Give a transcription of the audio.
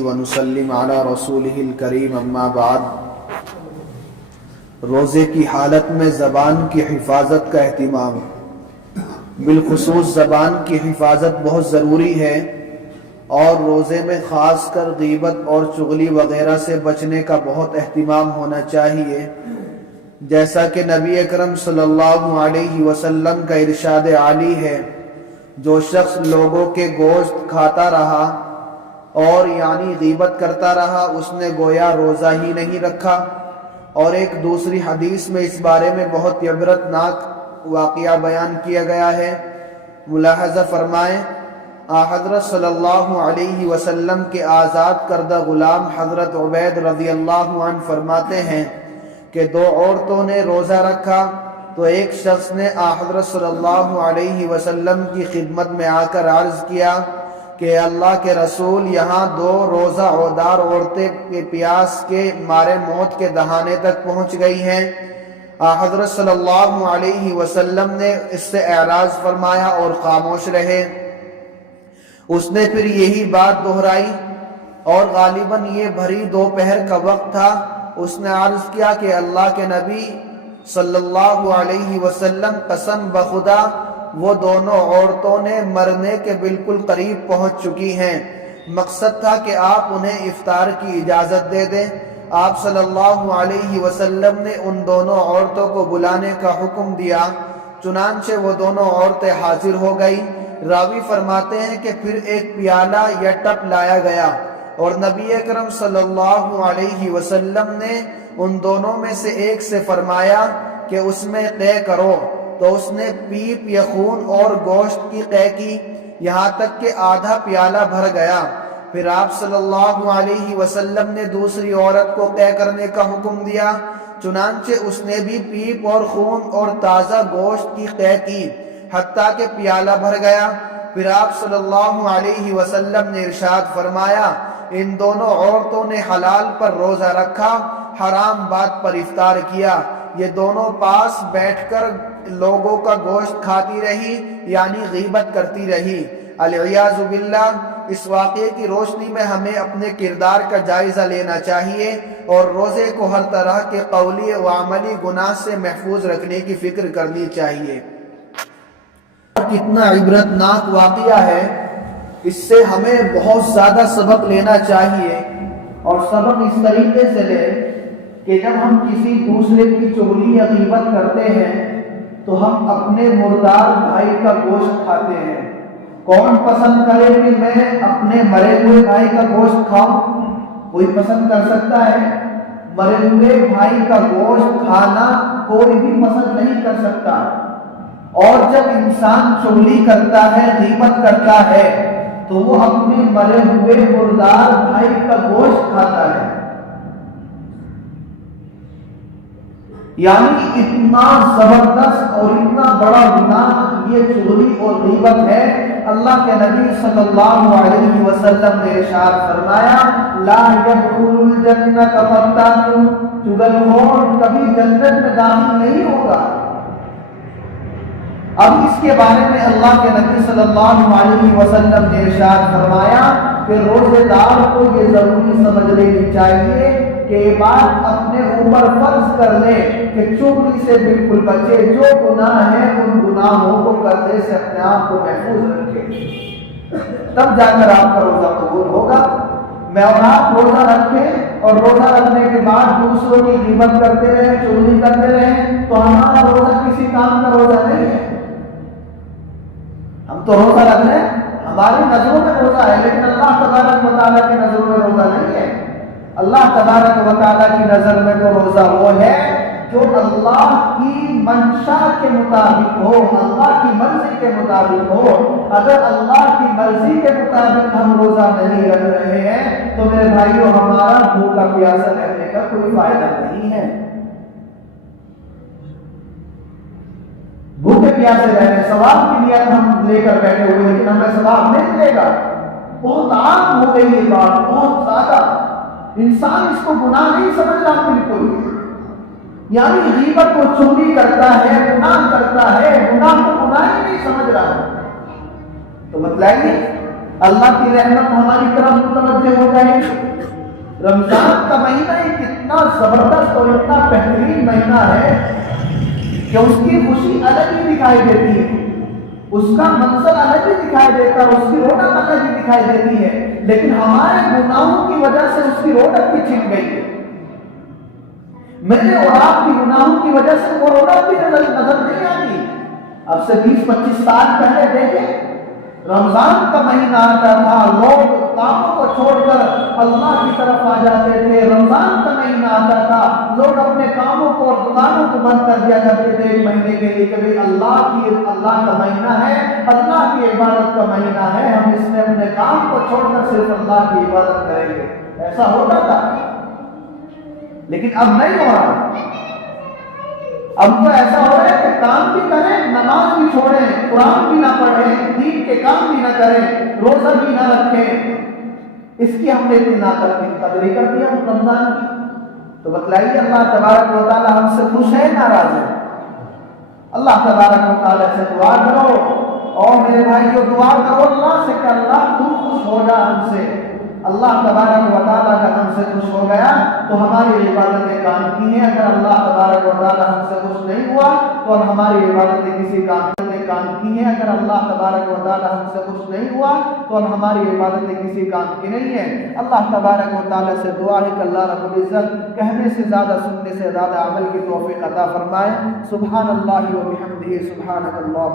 ونسلم علی رسولہ الکریم اما بعد۔ روزے کی حالت میں زبان کی حفاظت کا اہتمام، بالخصوص زبان کی حفاظت بہت ضروری ہے، اور روزے میں خاص کر غیبت اور چغلی وغیرہ سے بچنے کا بہت اہتمام ہونا چاہیے، جیسا کہ نبی اکرم صلی اللہ علیہ وسلم کا ارشاد عالی ہے، جو شخص لوگوں کے گوشت کھاتا رہا اور یعنی غیبت کرتا رہا، اس نے گویا روزہ ہی نہیں رکھا۔ اور ایک دوسری حدیث میں اس بارے میں بہت عبرتناک واقعہ بیان کیا گیا ہے۔ ملاحظہ فرمائیں، حضرت صلی اللہ علیہ وسلم کے آزاد کردہ غلام حضرت عبید رضی اللہ عنہ فرماتے ہیں کہ دو عورتوں نے روزہ رکھا، تو ایک شخص نے حضرت صلی اللہ علیہ وسلم کی خدمت میں آ کر عرض کیا کہ اللہ کے رسول، یہاں دو روزہ عودار عورتیں پیاس کے مارے موت کے دہانے تک پہنچ گئی ہیں۔ حضرت صلی اللہ علیہ وسلم نے اس سے اعراض فرمایا اور خاموش رہے۔ اس نے پھر یہی بات دہرائی، اور غالباً یہ بھری دوپہر کا وقت تھا۔ اس نے عرض کیا کہ اللہ کے نبی صلی اللہ علیہ وسلم، قسم بخدا وہ دونوں عورتوں نے مرنے کے بالکل قریب پہنچ چکی ہیں، مقصد تھا کہ آپ انہیں افطار کی اجازت دے دیں۔ آپ صلی اللہ علیہ وسلم نے ان دونوں عورتوں کو بلانے کا حکم دیا، چنانچہ وہ دونوں عورتیں حاضر ہو گئی۔ راوی فرماتے ہیں کہ پھر ایک پیالہ یا ٹپ لایا گیا، اور نبی اکرم صلی اللہ علیہ وسلم نے ان دونوں میں سے ایک سے فرمایا کہ اس میں قے کرو، تو اس نے پیپ یا خون اور گوشت کی قے کی، یہاں تک کہ آدھا پیالہ بھر گیا۔ پھر آپ صلی اللہ علیہ وسلم نے دوسری عورت کو قے کرنے کا حکم دیا، چنانچہ اس نے بھی پیپ اور خون اور تازہ گوشت کی قے کی، حتیٰ کہ پیالہ بھر گیا۔ پھر آپ صلی اللہ علیہ وسلم نے ارشاد فرمایا، ان دونوں عورتوں نے حلال پر روزہ رکھا، حرام بات پر افطار کیا۔ یہ دونوں پاس بیٹھ کر لوگوں کا گوشت کھاتی رہی، یعنی غیبت کرتی رہی۔ العیاذ باللہ۔ اس واقعے کی روشنی میں ہمیں اپنے کردار کا جائزہ لینا چاہیے، اور روزے کو ہر طرح کے قولی و عملی گناہ سے محفوظ رکھنے کی فکر کرنی چاہیے۔ کتنا عبرتناک واقعہ ہے، اس سے ہمیں بہت زیادہ سبق لینا چاہیے، اور سبق اس طریقے سے لیں کہ جب ہم کسی دوسرے کی چغلی یا غیبت کرتے ہیں تو ہم اپنے مردار بھائی کا گوشت کھاتے ہیں۔ کون پسند کرے کہ میں اپنے مرے ہوئے بھائی کا گوشت کھاؤں؟ کوئی پسند کر سکتا ہے؟ مرے ہوئے بھائی کا گوشت کھانا کوئی بھی پسند نہیں کر سکتا۔ اور جب انسان چغلی کرتا ہے، غیبت کرتا ہے، تو وہ اپنے مرے ہوئے مردار بھائی کا گوشت کھاتا ہے۔ یعنی اتنا زبردست اور اتنا بڑا گناہ یہ چغلی اور غیبت ہے۔ اللہ کے نبی صلی اللہ علیہ وسلم نے ارشاد فرمایا، لا يدخل الجنۃ فتان، چغل خور کبھی جنت میں داخل نہیں ہوگا۔ اب اس کے بارے میں اللہ کے نبی صلی اللہ علیہ وسلم نے ارشاد فرمایا کہ روزے دار کو یہ ضروری سمجھ لینی چاہیے کہ یہ بات اپنے اوپر فرض کر لے کہ چغلی سے بالکل بچے، جو گناہ ہے ان گناہوں کو کرنے سے اپنے آپ کو محفوظ رکھے، تب جا کر آپ کا روزہ قبول ہوگا۔ میں اور آپ روزہ رکھیں، اور روزہ رکھنے کے بعد دوسروں کی غیبت کرتے رہیں، چغلی کرتے رہیں، تو ہمارا روزہ کسی کام کا روزہ نہیں ہے۔ ہم تو روزہ رکھ رہے ہیں، ہماری نظروں میں روزہ ہے، لیکن اللہ تبارک و تعالیٰ کی نظروں میں روزہ نہیں ہے۔ اللہ تبارک و تعالیٰ کی نظر میں تو روزہ وہ ہے جو اللہ کی منشا کے مطابق ہو، اللہ کی مرضی کے مطابق ہو۔ اگر اللہ کی مرضی کے مطابق ہم روزہ نہیں رکھ رہے ہیں تو میرے بھائیوں، ہمارا بھوکا پیاسا رہنے کا کوئی فائدہ نہیں ہے۔ بھوکے پیاسے رہنے، ثواب کی نیت ہم لے کر بیٹھے ہوئے، لیکن ہمیں ثواب نہیں ملے گا۔ بہت عام ہو گئی یہ بات، بہت زیادہ۔ انسان اس کو گناہ نہیں سمجھ رہا بالکل، یعنی غیبت کو چغلی کرتا ہے، گناہ کرتا ہے، گناہ کو گناہ ہی نہیں سمجھ رہا۔ تو بتلائیے اللہ کی رحمت ہماری طرف متوجہ ہو جائے گی۔ رمضان کا مہینہ ایک اتنا زبردست اور اتنا بہترین مہینہ ہے کہ اس کی خوشی الگ ہی دکھائی دیتی ہے، اس کا منظر الگ ہی دکھائی دیتا ہے، اس کی رونق الگ ہی دکھائی دیتی ہے، لیکن ہمارے گناہوں کی وجہ سے اس کی رونق بھی چھن گئی ہے۔ میرے اور آپ کی گناہوں کی وجہ سے وہ رونق بھی نظر نہیں آتی۔ اب سے 20-25 سال پہلے دیکھیں، رمضان کا مہینہ آتا تھا، لوگ کاموں کو چھوڑ کر اللہ کی طرف آ جاتے تھے۔ رمضان کا مہینہ آتا تھا، لوگ اپنے کاموں کو اور دکانوں کو بند کر دیا کرتے تھے ایک مہینے کے لیے، کہ اللہ کا مہینہ ہے، اللہ کی عبادت کا مہینہ ہے، ہم اس میں اپنے کام کو چھوڑ کر صرف اللہ کی عبادت کریں گے۔ ایسا ہوتا تھا، لیکن اب نہیں ہو رہا۔ اب تو ایسا ہو رہا ہے کہ کام بھی کریں، نماز بھی چھوڑیں، قرآن بھی نہ پڑھیں، دین کے کام بھی نہ کریں، روزہ بھی نہ رکھیں۔ اس کی ہم نے اتنا قدری کر دیا رمضان کی۔ تو بتلائیے اللہ تبارک و تعالی ہم سے خوش ہے، ناراض ہے؟ اللہ تبارک و تعالی سے دعا کرو، اور میرے بھائیو دعا کرو اللہ سے کہ اللہ تو خوش ہو جا ہم سے۔ اللہ تبارک و تعالیٰ کا ہم سے خوش ہو گیا تو ہماری عبادتیں کام کی ہیں۔ اگر اللہ تبارک و تعالیٰ ہم سے خوش نہیں ہوا تو ہماری عبادتیں کسی کام کی ہیں۔ اگر اللہ تبارک و تعالیٰ ہم سے خوش نہیں ہوا تو ہماری عبادتیں کسی کام کی نہیں ہیں۔ اللہ تبارک و تعالیٰ سے دعا ہے کہ اللہ رب العزت کہنے سے زیادہ سننے سے زیادہ عمل کی توفیق عطا فرمائے۔ سبحان اللہ و بحمدہ، سبحانک اللہ۔